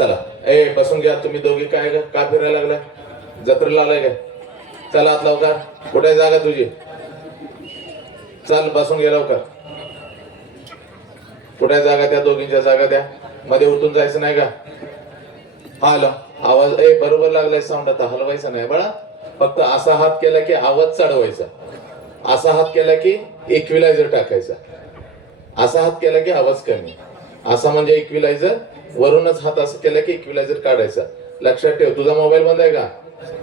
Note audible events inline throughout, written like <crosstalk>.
चला. ए बसून घ्या. तुम्ही दोघे काय का का फिरायला लागला जत्रेला आलाय काय? चला आत लवकर. कुठे जागा तुझी? चल बसून घे लवकर. कुठे जागा त्या दोघींच्या? जागा द्या. मध्ये उठून जायचं नाही का? हा हॅलो आवाज ए बरोबर लागलाय साऊंड आता. हलवायचा नाही. बळा. फक्त असा हात केला की आवाज चढवायचा. असा हात केला की इक्विलायझर टाकायचा. असा हात केला की आवाज कमी. असा म्हणजे इक्विलायझर वरूनच हात असं केला की इक्विलायझर काढायचा. लक्षात ठेव तुझा मोबाईल बंद आहे का?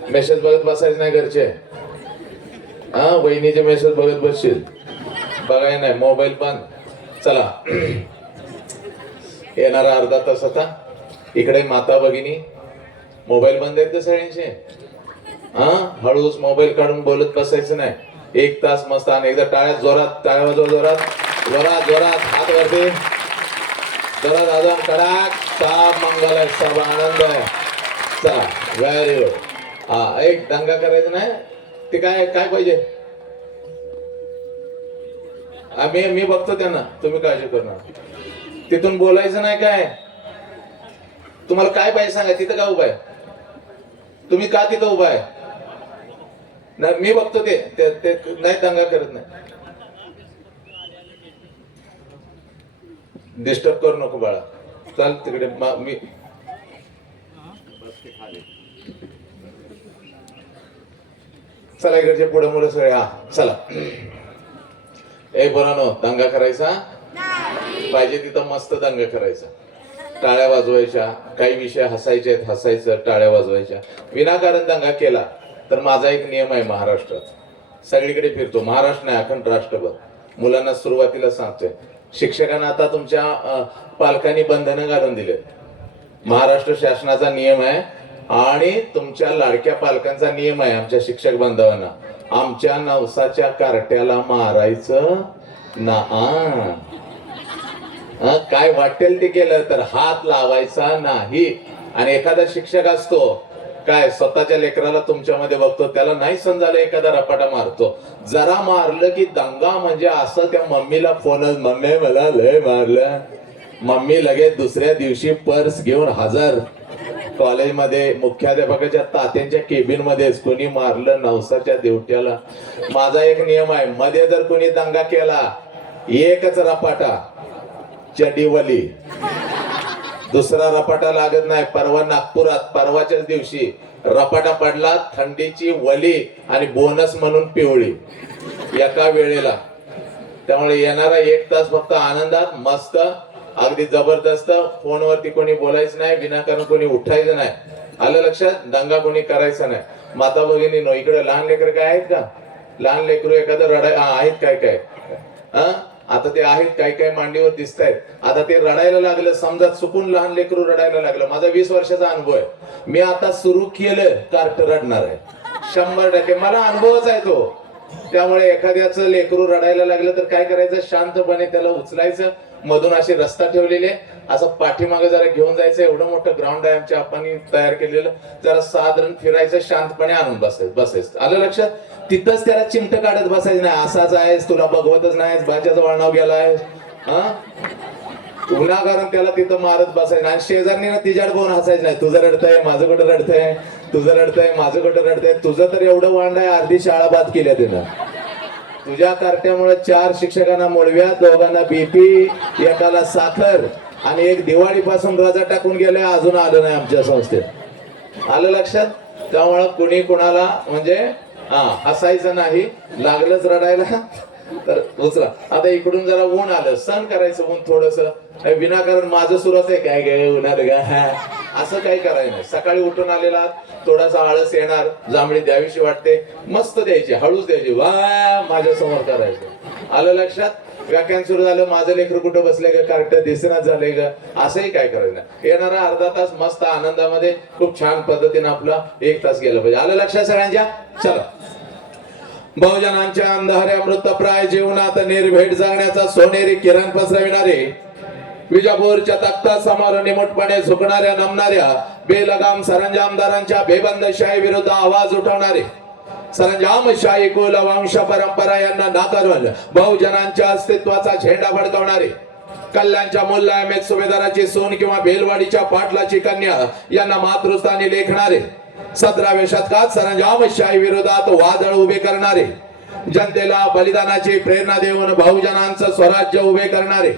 मेसेज बघत बसायचं नाही घरचे. हा वहिनीचे मेसेज बघत बसशील. बघाय नाही मोबाईल बंद. चला. <clears throat> येणारा अर्धा तास आता. इकडे माता भगिनी. मोबाईल बंद आहेत का सगळ्यांचे? हा हळूच मोबाईल काढून बोलत बसायचं नाही. एक तास मस्त आणि एकदा टाळ्यात जोरात टाळ्या जोरात. जोरात जोरात हात वरती. जोरात अजून कडाक. साप मंगल आहे सर्व आनंद आहे चला व्हेरी गुड हा एक दंगा करायचा नाही ते काय काय पाहिजे? मी मी बघतो त्यांना तुम्ही काळजी करणार तिथून बोलायचं नाही काय? तुम्हाला काय पाहिजे सांगा तिथं का उभा आहे? तुम्ही का तिथं उभा आहे? नाही मी बघतो ते ते- ते नाही दंगा करत नाही. डिस्टर्ब करू नको बाळा. चाल तिकडे मी चला इकडचे पुढे मुलं सगळे हा चला. ए बरानो दंगा करायचा? पाहिजे तिथं मस्त दंगा करायचा. टाळ्या वाजवायच्या काही विषय हसायचे आहेत हसायचं टाळ्या वाजवायच्या. विनाकारण दंगा केला तर माझा एक नियम आहे महाराष्ट्रात. सगळीकडे फिरतो महाराष्ट्र नाही अखंड राष्ट्रभर. मुलांना सुरुवातीला सांगतोय शिक्षकांना आता तुमच्या पालकांनी बंधनं घालून दिलेत. महाराष्ट्र शासनाचा नियम आहे आणि तुमच्या लाडक्या पालकांचा नियम आहे आमच्या शिक्षक बांधवांना. आमच्या नवसाच्या कार्ट्याला मारायचं ना काय वाटेल ते केलं तर हात लावायचा नाही. आणि एखादा शिक्षक असतो काय स्वतःच्या लेकराला तुमच्यामध्ये बघतो त्याला नाही समजायला एखादा रपाटा मारतो. जरा मारलं की दंगा म्हणजे असं त्या मम्मीला फोन मम्मी मला लय मारलं. मम्मी लगेच दुसऱ्या दिवशी पर्स घेऊन हजर. कॉलेजमध्ये मुख्याध्यापकाच्या तात्यांच्या केबिन मध्येच कोणी मारलं नवसाच्या देवट्याला. माझा एक नियम आहे मध्ये जर कोणी दंगा केला एकच रपाटा चडीवली. दुसरा रपाटा लागत नाही परवा नागपुरात परवाच्याच दिवशी. रपाटा पडला थंडीची वली आणि बोनस म्हणून पिवळी. एका वेळेला. त्यामुळे येणारा एक तास फक्त आनंदात मस्त अगदी जबरदस्त. फोनवरती कोणी बोलायचं नाही विनाकारण कोणी उठायचं नाही. आलं लक्षात? दंगा कोणी करायचा नाही. माता भगिनी नो इकडे लहान लेकर काय आहेत का? लहान लेकरू एखादं रडाय आहेत काय काय? हा आता ते आहेत काय काय मांडीवर दिसत आहेत आता ते रडायला लागलं समजा चुकून लहान लेकरू रडायला लागलं. माझा वीस वर्षाचा अनुभव आहे. मी आता सुरू केलं कार्ट रडणार आहे. शंभर टक्के. मला अनुभवच आहे तो. त्यामुळे एखाद्याचं लेकरू रडायला लागलं तर काय करायचं? शांतपणे त्याला उचलायचं. मधून असे रस्ता ठेवलेले असं पाठीमागे जरा घेऊन जायचं एवढं मोठं ग्राउंड आहे आमच्या. आपण तयार केलेलं. जरा साधारण फिरायचं शांतपणे आणून बसायचं बसायचं आलं लक्षात? तिथंच त्याला चिमट काढत बसायचं नाही. असाच आहेस तुला बघवतच नाही भाज्याचं वळणाव गेलाय हा? कारण त्याला तिथं मारत बसायचं आणि शेजारनी ना तिच्याड बघून हसायचं नाही. तुझं रडतंय माझं कुठं रडतंय. तुझं रडतंय माझं कुठं रडतंय. तुझं तर एवढं वांड आहे अर्धी शाळा बाद केल्या तिनं. तुझ्या कार्ट्यामुळे चार शिक्षकांना मोडव्या दोघांना बीपी एकाला साखर आणि एक दिवाळीपासून रजा टाकून गेले अजून आलं नाही आमच्या संस्थेत. आलं लक्षात? त्यामुळं कुणी कुणाला म्हणजे हा असायचं नाही लागलंच रडायला. तर उचला. आता इकडून जरा ऊन आलं. सण करायचं ऊन थोडस. विनाकारण माझं सुरू आहे. काय काय उन्हात गा. असं काही करायचं नाही. सकाळी उठून आलेला थोडासा आळस येणार जांभळी द्यावीशी वाटते मस्त द्यायची हळूच द्यायची. वा माझ्यासमोर करायचं. आलं लक्षात? व्याख्यान सुरू झालं माझं लेकर कुठं बसले ग? कार्ट दिसेनाच झाले ग? असंही काय करायचं नाही. येणारा अर्धा तास मस्त आनंदामध्ये खूप छान पद्धतीने आपला एक तास गेला पाहिजे. आलं लक्षात सगळ्यांच्या? चला. बहुजनांच्या अंधाऱ्या मृतप्राय जीवनात निर्भेट जागण्याचा सोनेरी किरण पसरविणारे. विजापूरच्या तख्ता समोर निमूटपणे झुकणाऱ्या नमणाऱ्या बेलगाम सरंजामदारांच्या बेबंदशाही विरुद्ध आवाज उठवणारे सरंजामशाही कुल वंश परंपरा यांना नाकारून बहुजनांच्या अस्तित्वाचा झेंडा फडकवणारे कल्याणच्या मोल्ला एम एस सुभेदाराची सोन किंवा बेलवाडीच्या पाटलाची कन्या यांना मातृस्थानी लेखणारे सतराव्या शतकात सरंजामशाही विरोधात वादळ उभे करणारे जनतेला बलिदानाची प्रेरणा देऊन बहुजनांचं स्वराज्य उभे करणारे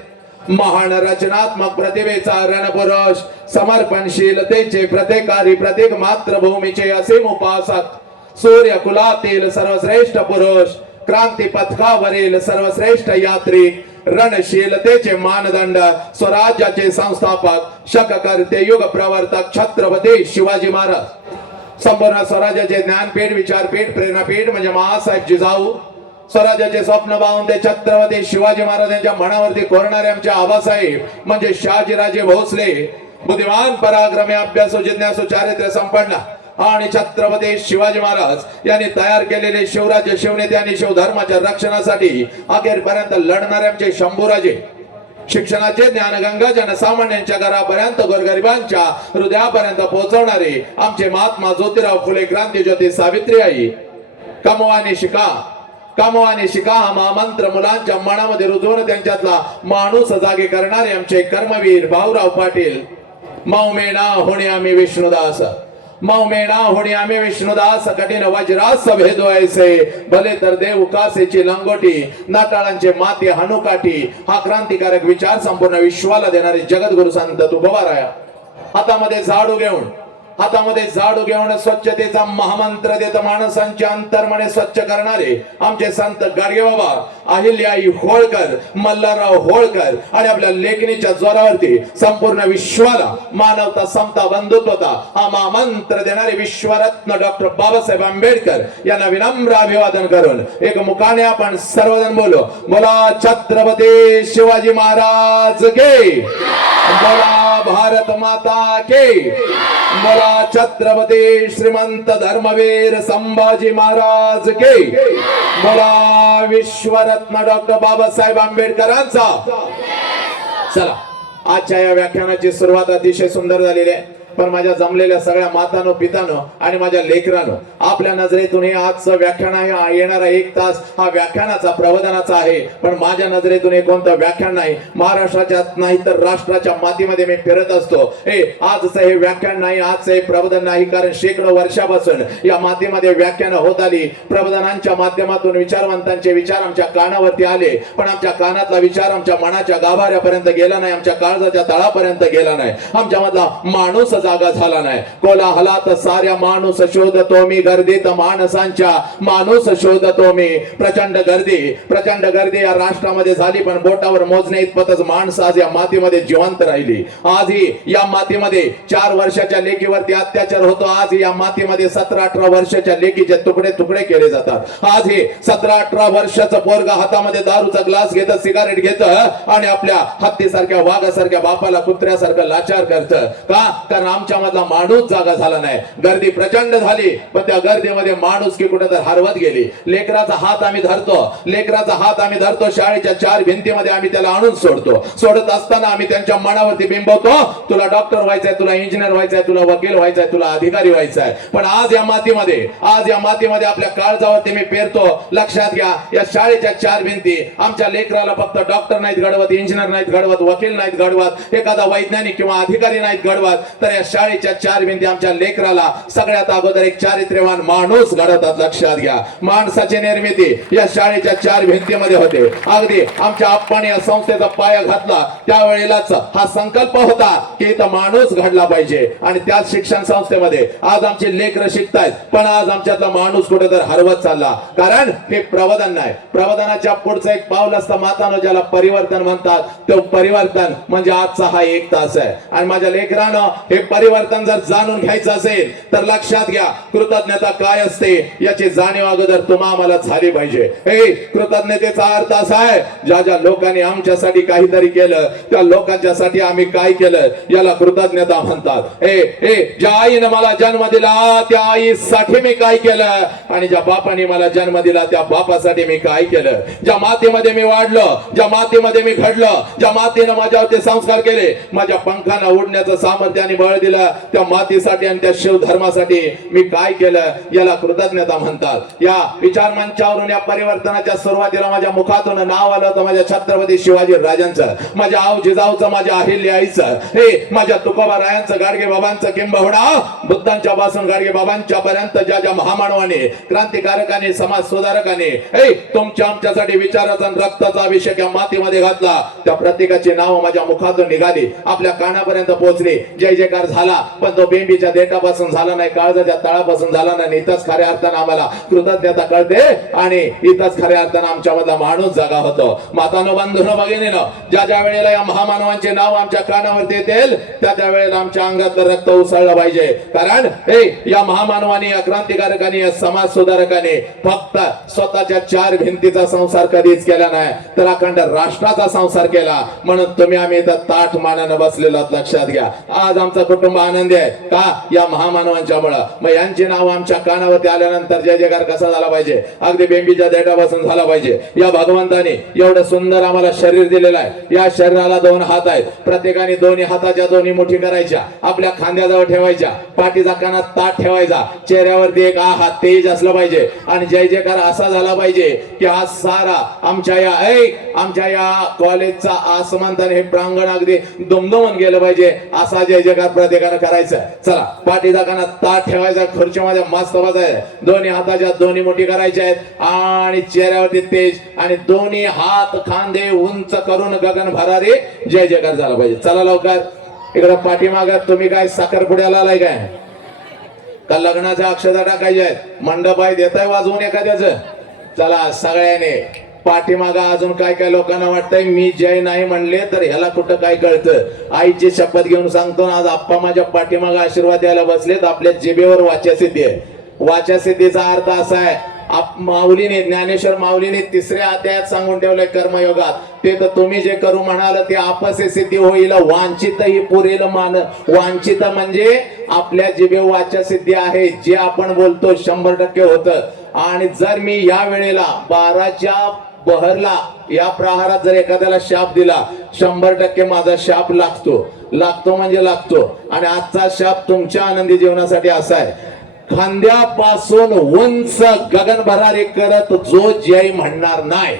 महान रचनात्मक प्रतिभेचा रणपुरुष समर्पणशीलतेचे प्रत्येकारी प्रत्येक मातृभूमीचे असीम उपासक सूर्य कुलातील सर्वश्रेष्ठ पुरुष क्रांती पथकावरील सर्वश्रेष्ठ यात्री रणशीलतेचे मानदंड स्वराज्याचे संस्थापक शककर्ते युग प्रवर्तक छत्रपती शिवाजी महाराज. संपूर्ण स्वराज्याचे ज्ञानपीठ विचारपीठ प्रेरणापीठ म्हणजे महासाहेब जिजाऊ स्वराज्याचे स्वप्न पाहून ते छत्रपती शिवाजी महाराजांच्या मनावरती कोरणारे आमचे आबासाहेब म्हणजे शहाजीराजे भोसले बुद्धिमान पराक्रमे अभ्यासू जिज्ञासू चारित्र्य संपन्न आणि छत्रपती शिवाजी महाराज यांनी तयार केलेले शिवराज्य शिवनेते आणि शिवधर्माच्या रक्षणासाठी अखेरपर्यंत लढणारे आमचे शंभूराजे. शिक्षणाचे ज्ञानगंगा जनसामान्यांच्या घरापर्यंत गोरगरिबांच्या हृदयापर्यंत पोहोचवणारे आमचे महात्मा ज्योतिराव फुले क्रांती ज्योती सावित्री आई कमवाने शिका कमवाने शिका हा महामंत्र मुलांच्या मनामध्ये रुजवून त्यांच्यातला माणूस जागे करणारे आमचे कर्मवीर भाऊराव पाटील. मौमेणा होणे आम्ही विष्णुदास. मौमेणा होणे आम्ही विष्णुदास कठीण वज्रास भेदवायचे. भले तर देव कासेची लंगोटी नाताळांचे माती हनुकाठी हा क्रांतिकारक विचार संपूर्ण विश्वाला देणारे जगद्गुरु संत तुकोबाराया हातामध्ये झाडू घेऊन हातामध्ये झाडू घेऊन स्वच्छतेचा महामंत्र देत माणसांचे अंतर्मने स्वच्छ करणारे आमचे संत गाडगे बाबा अहिल्याई होळकर मल्हारराव होळकर आणि आपल्या लेखणीच्या जोरावरती संपूर्ण विश्वाला मानवता समता बंधुत्वता हा महामंत्र देणारे विश्वरत्न डॉक्टर बाबासाहेब आंबेडकर यांना विनम्र अभिवादन करून एक मुखाने आपण सर्वजण बोलो. बोला छत्रपती शिवाजी महाराज के. बोला भारत माता के. बोला छत्रपती श्रीमंत धर्मवीर संभाजी महाराज के मला विश्वरत्न डॉक्टर बाबासाहेब आंबेडकरांचा चला आजच्या या व्याख्यानाची सुरुवात अतिशय सुंदर झालेली आहे पण माझ्या जमलेल्या सगळ्या मातानो पितानो आणि माझ्या लेकरानो आपल्या नजरेतून हे आजचं व्याख्यान आहे. हा येणारा एक तास हा व्याख्यानाचा प्रवचनाचा आहे. पण माझ्या नजरेतून हे कोणतं व्याख्यान नाही. महाराष्ट्राच्या नाही तर राष्ट्राच्या मातीमध्ये मी फिरत असतो. हे आजचं हे व्याख्यान नाही आजचं हे प्रबोधन नाही. कारण शेकडो वर्षापासून या मातीमध्ये व्याख्यानं होत आली. प्रबोधनांच्या माध्यमातून विचारवंतांचे विचार आमच्या कानावरती आले. पण आमच्या कानातला विचार आमच्या मनाच्या गाभाऱ्यापर्यंत गेला नाही. आमच्या काळजाच्या तळापर्यंत गेला नाही. आमच्या मधला माणूस जागा झाला नाही. कोला हलात साऱ्या माणूस शोधतो मी गर्दी. गर्दीत माणसांच्या माणूस शोधतो मी. प्रचंड गर्दी प्रचंड गर्दी या राष्ट्रामध्ये झाली पण बोटावर मोजणे इतपतच माणसं आज या मातीमध्ये जिवंत राहिली. आजही या मातीमध्ये चार वर्षाच्या लेकीवरती अत्याचार होतो. आज या मातीमध्ये सतरा अठरा वर्षाच्या लेकीचे तुकडे तुकडे केले जातात. आज हे सतरा अठरा वर्षाचा पोरगा हातामध्ये दारूचा ग्लास घेत सिगारेट घेत आणि आपल्या हत्तीसारख्या वाघासारख्या बापाला कुत्र्यासारखं लाचार करत. का? कारण आमच्या मधला माणूस जागा झाला नाही. गर्दी प्रचंड झाली पण त्या गर्दीमध्ये माणूस की कुठे तर हरवत गेली. लेकराचा हात आम्ही धरतो. लेकराचा हात आम्ही धरतो. शाळेच्या चार भिंतीमध्ये आम्ही त्याला आणून सोडतो. सोडत असताना आम्ही त्यांच्या मनावरती बिंबवतो. तुला डॉक्टर व्हायचंय तुला इंजिनियर व्हायचंय तुला वकील व्हायचंय तुला अधिकारी व्हायचंय. पण आज या मातीमध्ये आज या मातीमध्ये आपल्या काळजावरती मी पेरतो. लक्षात घ्या या शाळेच्या चार भिंती आमच्या लेकराला फक्त डॉक्टर नाहीत घडवत इंजिनियर नाहीत घडवत वकील नाहीत घडवत एखादा वैज्ञानिक किंवा अधिकारी नाहीत घडवत तर या शाळेच्या चार भिंती आमच्या लेकराला सगळ्यात अगोदर एक चारित्र्यवान माणूस घडवतात लक्षात घ्या. माणसाची निर्मिती या शाळेच्या चार भिंतीमध्ये होते. अगदी आमच्या आपण या संस्थेचा पाया घातला. त्यावेळेलाच हा संकल्प होता की इथं माणूस घडला पाहिजे. आणि त्याच शिक्षण संस्थेमध्ये आज आमचे लेकर शिकतायत पण आज आमच्यातला माणूस कुठेतरी हरवत चालला. कारण हे प्रबोधन नाही. प्रबोधनाच्या पुढचं एक पाऊल असतं मातानं ज्याला परिवर्तन म्हणतात तो परिवर्तन म्हणजे आजचा हा एक तास आहे. आणि माझ्या लेकरानं हे परिवर्तन जर जाणून घ्यायचं असेल तर लक्षात घ्या कृतज्ञता कृतज्ञता काय असते याची जाणीव अगोदर तुम्हा आम्हाला झाली पाहिजे. हे कृतज्ञतेचा अर्थ असा आहे ज्या ज्या लोकांनी आमच्यासाठी काहीतरी केलं त्या लोकांच्यासाठी आम्ही काय केलं याला कृतज्ञता म्हणतात. हे हे ज्या आईनं मला जन्म दिला त्या आईसाठी मी काय केलं? आणि ज्या बापाने मला जन्म दिला त्या बापासाठी मी काय केलं? ज्या मातीमध्ये मी वाढलो ज्या मातीमध्ये मी घडलो ज्या मातीनं माझ्यावरती संस्कार केले माझ्या पंखांना उडण्याचं सामर्थ्य आणि बळ दिलं त्या मातीसाठी आणि त्या शिव धर्मासाठी मी काय केलं? याला कृतज्ञता म्हणतात. या विचार मंचावरून या परिवर्तनाच्या सुरुवातीला माझ्या मुखातून नाव आलं होतं माझ्या छत्रपती शिवाजी राजांचं. माझ्या आऊ जिजाऊचं माझ्या अहिल्या आईचं हे माझ्या तुकोबा रायांचं गाडगे बाबांचं किंबहुडा बुद्धांच्या पासून गाडगे बाबांच्या पर्यंत ज्या ज्या महामानवाने क्रांतिकारकाने समाज सुधारकाने हे तुमच्या आमच्यासाठी विचाराचा रक्ताचा अभिषेक या मातीमध्ये घातला. त्या प्रत्येकाची नाव माझ्या मुखातून निघाली. आपल्या कानापर्यंत पोहोचली. जय जयकार झाला. पण तो बेंबीच्या देठापासून झाला नाही काळजाच्या तळापासून झाला नाही. इथंच खऱ्या अर्थानं आम्हाला कृतज्ञता कळते आणि इथंच खऱ्या अर्थानं आमच्यामधला माणूस जागा होतो. मातानो बंधुनो भगिनीनं ज्या ज्या वेळेला या महामानवांचे नाव आमच्या कानावरती येतील त्या त्या वेळेला आमच्या अंगात रक्त उसळलं पाहिजे. कारण हे या महामानवानी या क्रांतिकारकांनी या समाज सुधारकाने फक्त स्वतःच्या चार भिंतीचा संसार कधीच केला नाही तर अखंड राष्ट्राचा संसार केला. म्हणून तुम्ही आम्ही इथं ताट मानानं बसलेलो लक्षात घ्या. आज आमचं कुटुंब आनंदी आहे. का? या महामानवांच्या मग यांची नाव आमच्या कानावरती आल्यानंतर जय जयकार कसा झाला पाहिजे? अगदी बेंबीच्या देठापासून झाला पाहिजे. या भगवंताने एवढं सुंदर आम्हाला शरीर दिलेलं आहे. या शरीराला दोन हात आहेत. प्रत्येकाने दोन्ही हाताच्या दोन्ही मुठी करायच्या. आपल्या खांद्याजवळ ठेवायच्या. पाठीचा कानात ताट ठेवायचा. चेहऱ्यावरती एक आ हात तेज असलं पाहिजे. आणि जय जयकार असा झाला पाहिजे की हा सारा आमच्या या ऐ आमच्या या कॉलेजचा आसमानताने हे प्रांगण अगदी दुमदुमून गेलं पाहिजे. असा जय जयकार प्रत्येकानं करायचा. चला पाठीचा कानात ताट ठेवायचा. खुर्चीमध्ये मस्त समाज आहे. दोन्ही हाताच्या दोन्ही मोठी करायच्या आहेत. आणि चेहऱ्यावरती तेज आणि दोन्ही हात खांदे उंच करून गगन भरारी जय जयकार झाला पाहिजे. चला लवकर. इकडं पाठीमाग तुम्ही काय साखरपुड्याला आलाय काय? का लग्नाच्या अक्षता टाकायच्या आहेत? मंडप आहे देताय वाजवून एखाद्याच? चला सगळ्याने. पाठीमागा अजून काय काय लोकांना वाटतंय? मी जय नाही म्हणले तर ह्याला कुठं काय कळतं? आईची शपथ घेऊन सांगतो ना आज आप्पा माझ्या पाठीमागा आशीर्वाद द्यायला बसलेत. आपल्या जिबेवर वाच्यासिद्धी आहे वाच्यासिद्धीचा अर्थ असा आहे. माऊलीने ज्ञानेश्वर माऊलीने तिसऱ्या अध्यायात सांगून ठेवलंय कर्मयोगात. ते तर तुम्ही जे करू म्हणाल ते आपसे सिद्धी होईल वांछित ही पुरेल मान. वांछित म्हणजे आपल्या जिभे वाचा सिद्धी आहे जे आपण बोलतो शंभर टक्के होतं. आणि जर मी या वेळेला बाराच्या बहरला या प्रहारात जर एखाद्याला शाप दिला शंभर टक्के माझा शाप लागतो. लागतो म्हणजे लागतो. आणि आजचा शाप तुमच्या आनंदी जीवनासाठी असा आहे. खांद्यापासून उंच गगन भरारी करत जो जय म्हणणार नाही.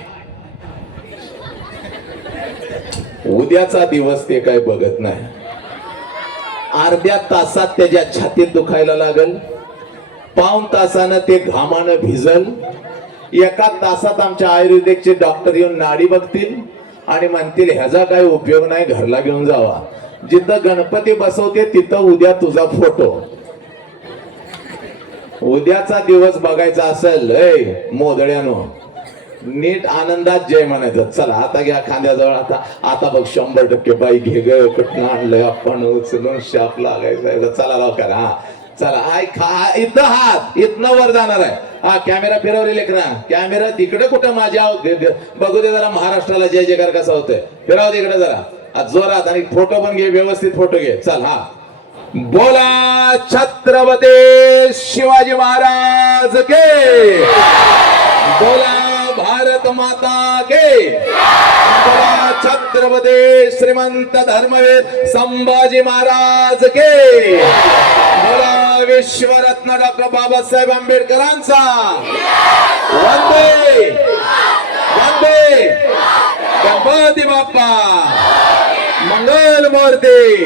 उद्याचा दिवस ते काय बघत नाही. अर्ध्या तासात त्याच्या छातीत दुखायला लागल. पाऊन तासानं ते घामानं भिजल. एका तासात आमच्या आयुर्वेदिकचे डॉक्टर येऊन नाडी बघतील आणि म्हणतील ह्याचा काही उपयोग नाही घरला घेऊन जावा. जिथं गणपती बसवते तिथं उद्या तुझा फोटो. उद्याचा दिवस बघायचा असेल ऐ मोदळ्यानो नीट आनंदात जय म्हणायचं. चला आता घ्या खांद्याजवळ आता आता बघ शंभर टक्के बाई घे ग कुठनं आणलंय आपण उचलून शाप लागायचा चला लवकर हा. चला आय खा इथं हात इथनं वर जाणार आहे. हा कॅमेरा फिरवले लेकरा. कॅमेरा तिकडे कुठं माझ्या बघू दे जरा महाराष्ट्राला जय जयकार कसा होतंय. फिराव दे जरा. जोरात आणि फोटो पण घे व्यवस्थित फोटो घे. चल हा. बोला छत्रपती शिवाजी महाराज के. बोला भारत माता के. बोला छत्रपती श्रीमंत धर्मवीर संभाजी महाराज के. बोला विश्वरत्न डॉक्टर बाबासाहेब आंबेडकरांचा. वंदे. वंदे. गणपती बाप्पा. मंगल मूर्ती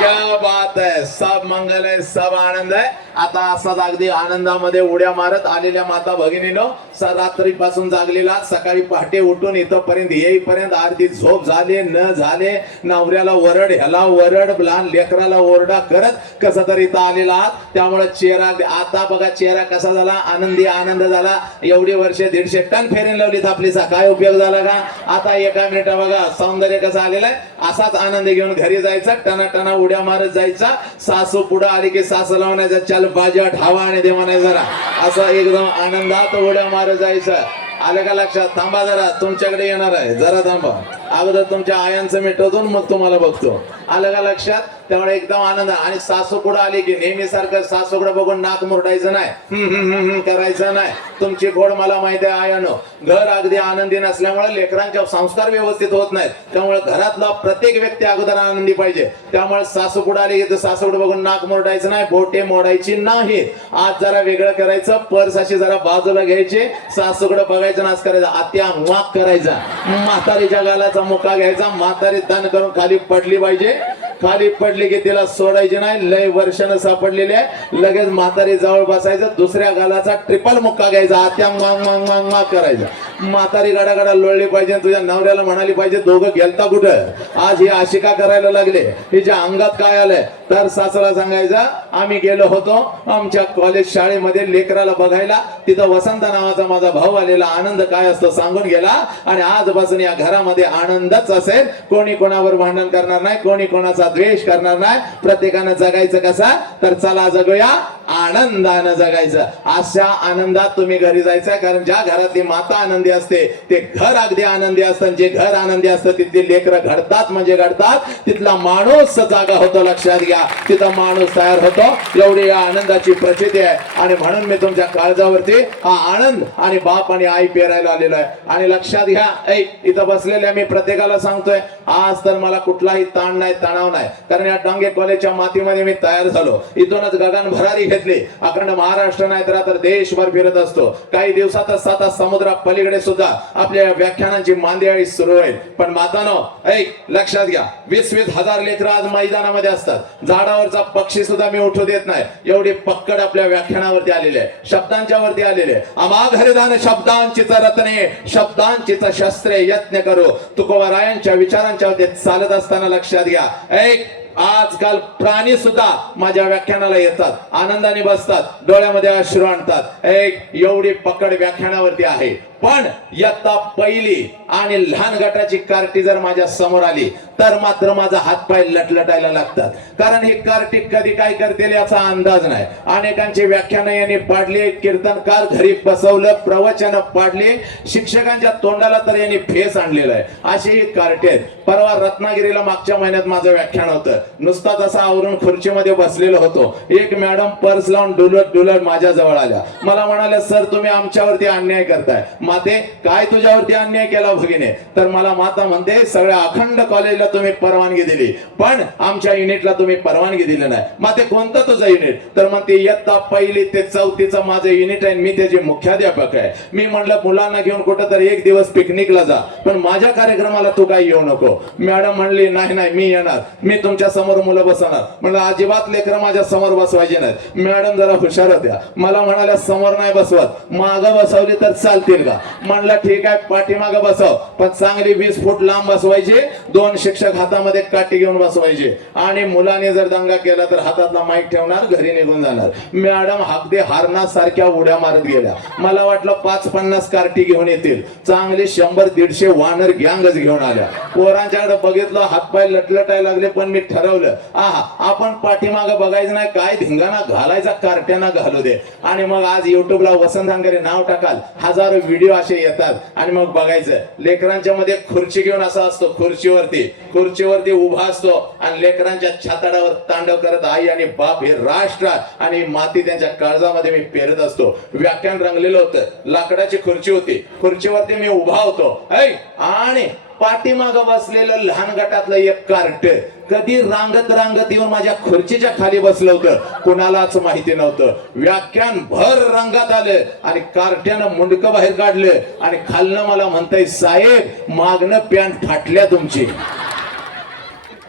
क्या बात है सब मंगल आहे सब आनंद आहे आता असाच अगदी आनंदामध्ये उड्या मारत आलेल्या माता भगिनीनो रात्रीपासून जागलेला सकाळी पहाटे उठून इथपर्यंत येईपर्यंत अर्धी झोप झाले न झाले नवऱ्याला वरड ह्याला वरड लहान लेकराला ओरडा करत कसं तरी इथं आलेला आहात. त्यामुळे चेहरा आता बघा चेहरा कसा झाला आनंदी आनंद झाला. एवढी वर्षे दीडशे टन फेरीन लावली आपली काय उपयोग झाला का? आता एका मिनिटा बघा सौंदर्य कसं आलेलं आहे? असाच आनंद घेऊन घरी जायचं टना टना उड्या मारत जायचा. सासू पुढे आली की सासू लावण्याचा चल बाजा ठावा आणि दे म्हणायचं जरा. असं एकदम आनंदात उड्या मारत जायचं. आलं का लक्षात? थांबा जरा तुमच्याकडे येणार आहे. जरा थांबा. अगोदर तुमच्या आयांचं मिटवतो मग तुम्हाला बघतो. आलं का लक्षात? त्यामुळे एकदम आनंद. आणि सासूकडं आली की नेहमी सारखं सासूकडं बघून नाक मुरडायचं नाही? करायचं नाही. तुमची गोड मला माहिती आहे आयानो. घर अगदी आनंदी नसल्यामुळे लेकरांचे संस्कार व्यवस्थित होत नाहीत. त्यामुळे घरातला प्रत्येक व्यक्ती अगोदर आनंदी पाहिजे. त्यामुळे सासू पुढे आली की तर सासूकडे बघून नाक मुरडायचं नाही बोटे मोडायची नाही. आज जरा वेगळं करायचं पर्स अशी जरा बाजूला घ्यायची. सासूकडे बघायचं नाच करायचा. आत्या वाक करायचा. म्हातारीच्या गालाचा मुका घ्यायचा म्हातारी दान करून खाली पडली पाहिजे. खाली पडली की तिला सोडायची नाही. लय वर्षानं सापडलेली आहे. लगेच म्हातारी जवळ बसायचं. दुसऱ्या गालाचा ट्रिपल मुक्का घ्यायचा. आत्या मांग मांग मांग माग करायचा. म्हातारी गडागडा लोळली पाहिजे तुझ्या नवऱ्याला म्हणाली पाहिजे दोघं गेलता कुठं? आज ही आशिका करायला लागले. हिच्या अंगात काय आलंय? तर सासरा सांगायचा आम्ही गेलो होतो आमच्या कॉलेज शाळेमध्ये लेकराला बघायला. तिथं वसंत नावाचा माझा भाऊ आलेला. आनंद काय असतो सांगून गेला. आणि आजपासून या घरामध्ये आनंदच असेल. कोणी कोणावर भांडण करणार नाही. कोणी कोणाचा द्वेष करणार नाही. प्रत्येकानं जगायचं कसा? तर चला जगूया. आनंदानं जगायचं. अशा आनंदात तुम्ही घरी जायचं. कारण ज्या घरातली माता आनंदी असते ते घर अगदी आनंदी असतं. जे घर आनंदी असतं तिथली लेकरं घडतात म्हणजे घडतात. तिथला माणूस जागा होतो लक्षात घ्या. तिथं माणूस तयार होतो. एवढी या आनंदाची प्रचिती आहे. आणि म्हणून मी तुमच्या काळजावरती हा आनंद आणि बाप आणि आई पेरायला आलेलो आहे. आणि लक्षात घ्या ऐ इथं बसलेल्या मी प्रत्येकाला सांगतोय आज तर मला कुठलाही ताण नाही तणाव नाही. आहे. कारण या डांगे कॉलेजच्या मातीमध्ये मी तयार झालो. इथूनच गगन भरारी घेतली. अखंड महाराष्ट्र नाही तर आता देशभर फिरत असतो. काही दिवसातच सात समुद्रा पलीकडे सुद्धा आपल्या या व्याख्यानांची मांदियाळी सुरू होईल. पण मातानो ऐक लक्षात घ्या. वीस वीस हजार लेकर आज मैदानामध्ये असतात. झाडावरचा पक्षी सुद्धा मी उठू देत नाही. एवढी पक्कड आपल्या व्याख्यानावरती आलेले आहे. शब्दांच्या वरती आलेले आहे. अमाघरदान शब्दांचीच रत्ने शब्दांचीच शस्त्रे यत्न करू. तुकोबारायांच्या विचारांच्या वरती चालत असताना लक्षात घ्या. ऐ अनेक आजकाल प्राणी सुद्धा माझ्या व्याख्यानाला येतात. आनंदाने बसतात डोळ्यामध्ये अश्रू आणतात. एक एवढी पकड व्याख्यानावरती आहे. पण इयत्ता पहिली आणि लहान गटाची कार्टी जर माझ्यासमोर आली तर मात्र माझा हातपाय लटलटायला लागतात. कारण ही कार्टी कधी काय करतील याचा अंदाज नाही. अनेकांची व्याख्यानं यांनी पाडली कीर्तनकार घरी बसवलं प्रवचन पाडली शिक्षकांच्या तोंडाला तर यांनी फेस आणलेलं आहे. अशी ही कार्टी आहेत. परवा रत्नागिरीला मागच्या महिन्यात माझं व्याख्यान होतं. नुसता तसा आवरून खुर्चीमध्ये बसलेलो होतो एक मॅडम पर्स लावून डुलत डुलत माझ्या जवळ आल्या. मला म्हणाल्या सर तुम्ही आमच्यावरती अन्याय करताय. माते काय तुझ्यावरती अन्याय केला भगिने? तर मला माता म्हणते सगळ्या अखंड कॉलेजला तुम्ही परवानगी दिली. पण आमच्या युनिटला तुम्ही परवानगी दिली नाही. माते कोणतं तुझं युनिट तर मग ते इयत्ता पहिली ते चौथीचं माझं युनिट आहे मी त्याचे मुख्याध्यापक आहे. मी म्हणलं मुलांना घेऊन कुठं तर एक दिवस पिकनिकला जा. पण माझ्या कार्यक्रमाला तू काही येऊ नको. मॅडम म्हणली नाही नाही मी येणार. मी तुमच्यासमोर मुलं बसवणार म्हणलं अजिबात लेकरं माझ्यासमोर बसवायचे नाहीत. मॅडम जरा हुशार होत्या. मला म्हणाल्या समोर नाही बसवत. माग बसवली तर चालतील का? म्हणलं ठीक आहे पाठीमाग बसव. पण चांगली वीस फूट लांब बसवायचे दोन शिक्षक हातामध्ये काठी घेऊन बसवायचे. आणि मुलाने जर दंगा केला तर हातातला माईक ठेवणार घरी निघून जाणार. मॅडम अगदी हारणासारख्या उड्या मारत गेल्या. मला वाटलं पाच पन्नास कार्टी घेऊन येतील. चांगले शंभर दीडशे वानर गँगच घेऊन आल्या. पोरांच्याकडे बघितलं हातपाय लटलटाय लागले पण मी ठरवलं आहा आपण पाठीमागं बघायचं नाही काय धिंगाणा घालायचा कार्ट्यांना घालू दे. आणि मग आज युट्यूबला वसंत अंगारे नाव टाकाल हजारो व्हिडिओ असे येतात. आणि मग बघायचं लेकरांच्या मध्ये खुर्ची घेऊन असा असतो खुर्चीवरती. खुर्चीवरती उभा असतो आणि लेकरांच्या छाताडावर तांडव करत आई आणि बाप हे राष्ट्र आणि माती त्यांच्या काळजामध्ये मी पेरत असतो. व्याख्यान रंगलेलं होतं. लाकडाची खुर्ची होती. खुर्चीवरती मी उभा होतो. ऐ आणि पाठीमाग बसलेलं लहान गटातलं एक कार्ट कधी रांगत रांगत येऊन माझ्या खुर्चीच्या खाली बसलं होतं? कुणालाच माहिती नव्हतं. व्याख्यान भर रंगात आलं आणि कारट्यानं मुंडक बाहेर काढलं आणि खालनं मला म्हणताय साहेब मागणं पॅन्ट फाटल्या तुमची.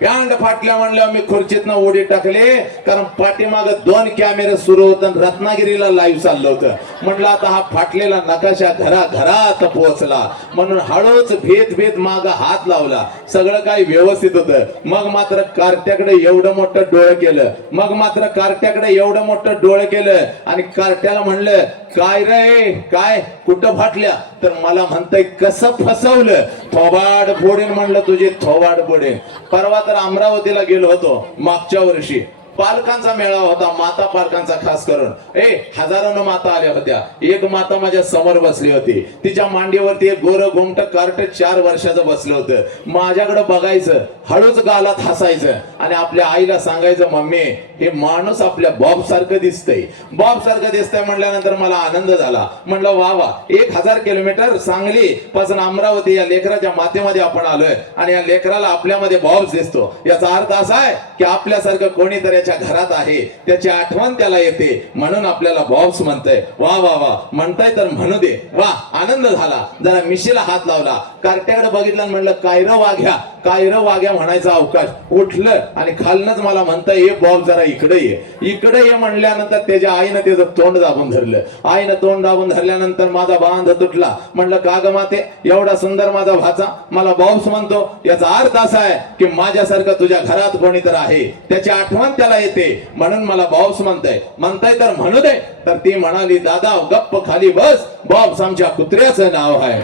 यांड फाटल्या म्हणल्या मी खुर्चीतनं उडी टाकले. कारण पाठीमाग दोन कॅमेरे सुरू होत रत्नागिरीला लाईव्ह चाललं होतं. म्हणलं आता हा फाटलेला नकाशा घरा घरात पोहोचला. म्हणून हळूच भेद भेद माग हात लावला. सगळं काही व्यवस्थित होतं. मग मात्र कार्ट्याकडे एवढं मोठं डोळं केलं. मग मात्र कार्ट्याकडे एवढं मोठं डोळं केलं. आणि कार्ट्याला म्हणलं काय रे? काय? कुठं फाटल्या? तर मला म्हणतय कसं फसवलं? थोबाड फोडेन म्हणलं तुझे थोबाड फोडेन. परवा तर अमरावतीला गेलो होतो मागच्या वर्षी. पालकांचा मेळावा होता माता पालकांचा खास करून. ए हजारानं माता आल्या होत्या. एक माता माझ्यासमोर बसली होती. तिच्या मांडीवरती एक गोर गोमट कार्ट चार वर्षाचं बसलं होतं. माझ्याकडे बघायचं हळूच गालात हसायचं आणि आपल्या आईला सांगायचं मम्मी हे माणूस आपल्या बॉब सारखं दिसतंय. बॉब सारखं दिसतंय म्हटल्यानंतर मला आनंद झाला. म्हणलं वा वा एक हजार किलोमीटर सांगली पासून अमरावती या लेकराच्या मातेमध्ये आपण आलोय आणि या लेकराला आपल्यामध्ये बॉब्स दिसतो. याचा अर्थ असा आहे की आपल्यासारखं कोणीतरी त्याच्या घरात आहे त्याची आठवण त्याला येते. म्हणून आपल्याला बॉब्स म्हणतंय वा वा वा म्हणताय तर म्हणू दे. वा आनंद झाला. जरा मिशीला हात लावला. कार्ट्याकडे बघितलं म्हणलं कायर वाघ्या कायर वाघ्या म्हणायचा अवकाश. उठलं आणि खालनच मला म्हणता ये बॉब जरा इकडे ये. इकडे ये म्हणल्यानंतर त्याच्या आईनं त्याचं तोंड दाबून धरलं. आईनं तोंड दाबून धरल्यानंतर माझा बांध तुटला. म्हणलं का ग माते एवढा सुंदर माझा भाचा? मला बॉब्स म्हणतो. याचा अर्थ असा आहे की माझ्यासारखं तुझ्या घरात कोणी तर आहे. त्याची आठवण त्याला येते. म्हणून मला बॉब्स म्हणताय. म्हणताय तर म्हणू दे. तर ती म्हणाली दादा गप्प खाली बस. बॉब्स आमच्या कुत्र्याचं नाव आहे.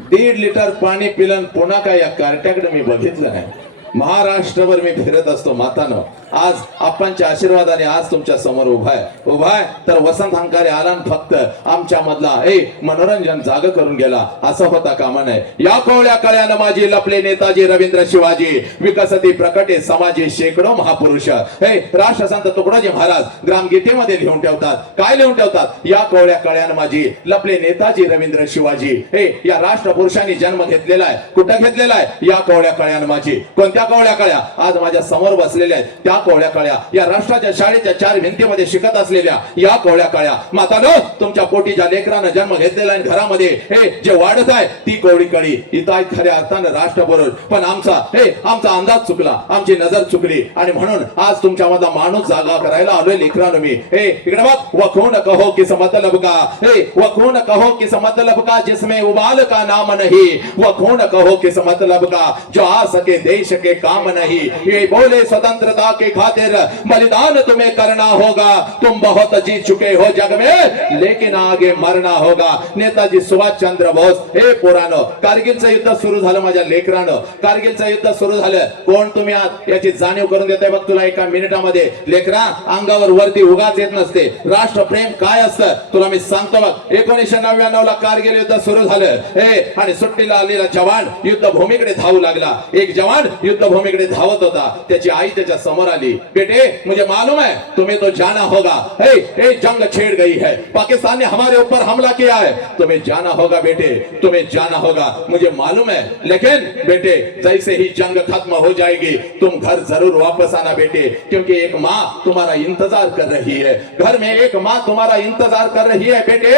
दीड लिटर पाणी पिलन पुन्हा काय या कार्ट्याकडे मी बघितलं नाही. महाराष्ट्रभर मी फिरत असतो मातानं. आज आपणच्या आशीर्वादाने आज तुमच्यासमोर उभा आहे. उभा आहे? तर वसंत हंकारे आला फक्त आमच्या मधला ए मनोरंजन जाग करून गेला. असं होता कामा नये. या कोवळ्या कळ्यानं माझी लपले नेताजी रवींद्र शिवाजी विकसती प्रकटे समाजी शेकडो महापुरुष. हे राष्ट्रसंत तुकडोजी महाराज ग्रामगीतेमध्ये लिहून ठेवतात. काय लिहून ठेवतात? या कोवळ्या कळ्यानं माझी लपले नेताजी रवींद्र शिवाजी. हे या राष्ट्रपुरुषांनी जन्म घेतलेला आहे. कुठं घेतलेला आहे? या कोवळ्या कळ्यानं माझी कोणत्या त्या कोवळ्या कळ्या आज माझ्यासमोर बसलेल्या आहेत. त्या कोवळ्या कळ्या या राष्ट्राच्या शाळेच्या चार भिंतीमध्ये शिकत असलेल्या या कोवळ्या कळ्या. मातानो तुमच्या पोटी ज्या लेकरानं जन्म घेतलेला आहे घरामध्ये हे जे वाढत आहे ती कोवळी कळी. इथं आहेत खऱ्या अर्थानं राष्ट्रबरोबर पण आमचा हे आमचा अंदाज चुकला. आमची नजर चुकली. आणि म्हणून आज तुमच्या माझा माणूस जागा करायला आलोय लेकरानं मी. हे इकडे बघ. वखून कहो किस मतलब का? हे वखून कहो किस मतलब का जिसमें उबाल का नाम नहीं? वखून कहो किस मतलब का? जो आ सके देश के काम नहीं ये बोले स्वतंत्रता के खातिर। बलिदान तुम्हें करना होगा। तुम बहुत जी चुके हो जग में लेकिन आगे मरना होगा। नेताजी सुभाष चंद्र बोस हे पोरानं कारगिलचं युद्ध सुरू झालं माझ्या लेकरानं। कारगिलचं युद्ध सुरू झालं। कोण तुम्ही याची जाणीव करून देते बघ तुला एका मिनिटामध्ये। लेकरा अंगावर वरती उगाच येत नसते। राष्ट्रप्रेम काय असतं? तुला मी सांगतो बघ। एकोणीशे नव्याण्णव ला कारगिल युद्ध सुरू झालं. हे आणि सुट्टीला आलेला जवान युद्ध भूमीकडे धावू लागला. एक जवान युद्ध युद्धभूमीकडे धावत होता. त्याची आई त्याच्या आली. बेटे, मुझे मालूम है, तुम्हें तो जाना होगा. हे जंग छेड़ गई है. पाकिस्तान ने हमारे ऊपर हमला किया है. तुम्हें जाना होगा, बेटे. तुम्हें जाना होगा. मुझे मालूम है. लेकिन, बेटे, जैसे ही जंग खत्म हो जाएगी, तुम घर ज़रूर वापस आना, बेटे. क्योंकि एक माँ तुम्हारा इंतज़ार कर रही है. घर में एक माँ तुम्हारा इंतज़ार कर रही है, बेटे.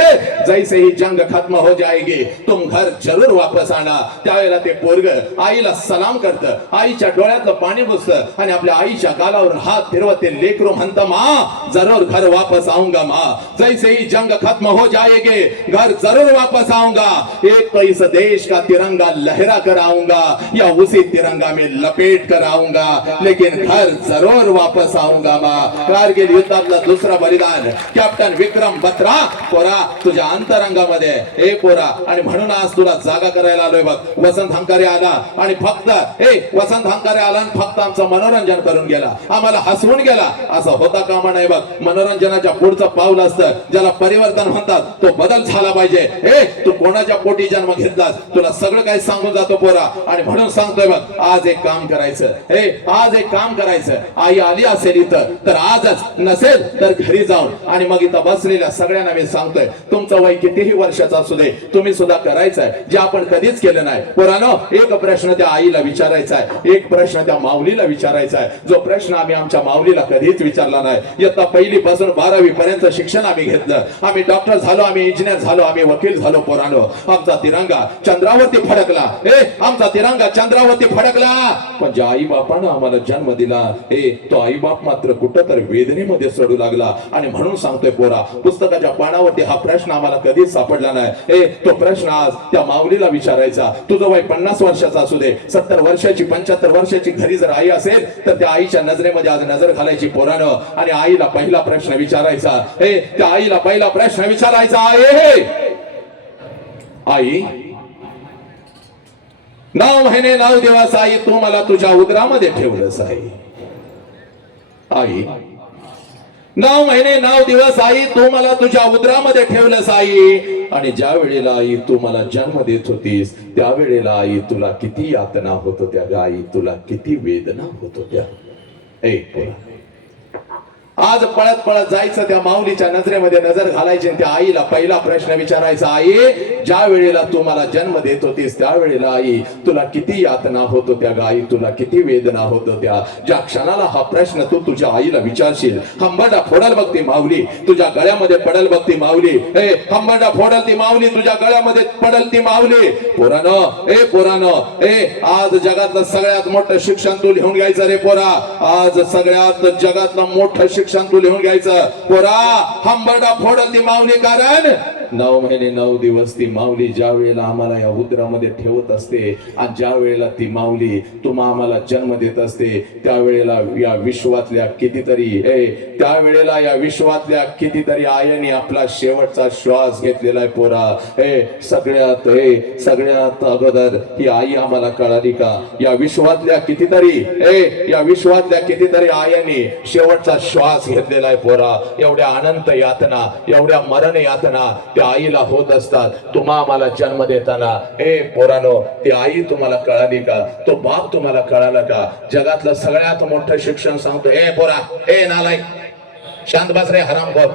जैसे ही जंग खत्म हो जाएगी, तुम घर ज़रूर वापस आना. त्यावेळेला ते पोरग आईला सलाम करत आईच्या डोळ्यातलं पाणी पुसत आणि आपल्या आईच्या गालावर हात फिरवत ते लेकरू म्हणत मा जरूर घर वापस आऊंगा मा. जैसे ही जंग खत्म हो जाएगे घर जरूर वापस आऊंगा. एक तो इस देश का तिरंगा लहरा कर आऊंगा या उसी तिरंगा में लपेट कर आऊंगा. लेकिन घर जरूर वापस आऊंगा मा. कारगिल युद्धातलं दुसरं बलिदान कॅप्टन विक्रम बत्रा. पोरा तुझ्या अंतरंगामध्ये हे पोरा आणि म्हणून आज तुला जागा करायला आलोय बघ. वसंत हंकारे आला आणि फक्त हे वसंत हंकारे आला आणि फक्त आमचं मनोरंजन करून गेला. आम्हाला हसवून गेला. असं होता कामा नाही बघ. मनोरंजनाच्या पुढचं पाऊल असतं. ज्याला परिवर्तन म्हणतात तो बदल झाला पाहिजे. हे तू कोणाच्या पोटी जन्म घेतलास? तुला सगळं काही सांगून जातो पोरा. आणि म्हणून सांगतोय बघ आज एक काम करायचं. हे आज एक काम करायचं. आई आली असेल इथं तर आजच नसेल तर घरी जाऊन. आणि मग इथं बसलेल्या सगळ्यांना मी सांगतोय तुमचं वय कितीही वर्षाचं असू दे तुम्ही सुद्धा करायचंय. जे आपण कधीच केलं नाही. पोरानो एक प्रश्न त्या आईला विचारायचा आहे एक प्रश्न त्या माऊलीला विचारायचा आहे. जो प्रश्न आम्ही आमच्या माऊलीला कधीच विचारला नाही. इयत्ता पहिली पासून बारावी पर्यंत शिक्षण आम्ही घेतलं. आम्ही डॉक्टर झालो आम्ही इंजिनियर झालो आम्ही वकील झालो पोरानो. आमचा तिरंगा चंद्रावरती फडकला. ए आमचा तिरंगा चंद्रावरती फडकला. पण ज्या आई बापानं आम्हाला जन्म दिला ए तो आई बाप मात्र कुठं तर वेदनेमध्ये सोडू लागला. आणि म्हणून सांगतोय पोरा पुस्तकाच्या पानावरती हा प्रश्न आम्हाला कधीच सापडला नाही. ए तो प्रश्न आज त्या माऊलीला विचारायचा. तुझं वय पन्नास वर्षाचा असू दे सत्तर वर्षाची पंच्याहत्तर वर्षाची घरी जर आई असेल तर त्या आईच्या नजरेमध्ये आज नजर घालायची पोरानं. आणि आईला पहिला प्रश्न विचारायचा. हे त्या आईला पहिला प्रश्न विचारायचा आहे आई नऊ महिने नऊ दिवस आई तू मला तुझ्या उदरामध्ये ठेवलंस आई आई नऊ महिने नऊ दिवस आई तू मला तुझ्या उदरामध्ये ठेवलंस आई. आणि ज्या वेळेला आई तू मला जन्म देत होतीस त्यावेळेला आई तुला किती यातना होत होत्या आई तुला किती वेदना होत होत्या. ए आज पळत पळत जायचं त्या माऊलीच्या नजरेमध्ये नजर घालायची त्या आईला पहिला प्रश्न विचारायचा आई ज्या वेळेला तू मला जन्म देत होतीस त्यावेळेला आई तुला किती यातना होत होत्या गाई तुला किती वेदना होत होत्या? ज्या क्षणाला हा प्रश्न तू तुझ्या आईला विचारशील हंबडा फोडल बघ ती माऊली तुझ्या गळ्यामध्ये पडल बघ ती माऊली. हे हंबरडा फोडल ती माऊली तुझ्या गळ्यामध्ये पडल ती माऊली. पोरानं ए पोरानं ए आज जगातलं सगळ्यात मोठं शिक्षण तू लिहून घ्यायचं रे पोरा. आज सगळ्यात जगातलं मोठं शिक्षण तू लिहून घ्यायचं. पोरा हंबरडा फोडल ती माऊली कारण नऊ महिने नऊ दिवस ती माऊली ज्या वेळेला आम्हाला या उदरामध्ये ठेवत असते आणि ज्या वेळेला ती माऊली तुम्हा आम्हाला जन्म देत असते त्यावेळेला या विश्वातल्या कितीतरी ए त्यावेळेला या विश्वातल्या कितीतरी आयने आपला शेवटचा श्वास घेतलेला आहे पोरा. ए सगळ्यात हे सगळ्यात अगोदर ही आई आम्हाला कळाली का? या विश्वातल्या कितीतरी ए या विश्वातल्या कितीतरी आयाने शेवटचा श्वास घेतलेला आहे पोरा. एवढ्या अनंत यातना एवढ्या मरण यातना त्या आईला होत असतात. तुम्हा आम्हाला जन्म देताना ए पोरानो ती आई तुम्हाला कळाली का? तो बाप तुम्हाला कळाला का? जगातलं सगळ्यात मोठं शिक्षण सांगतो ए पोरा ए नालाय शांत बस रे हरामखोर.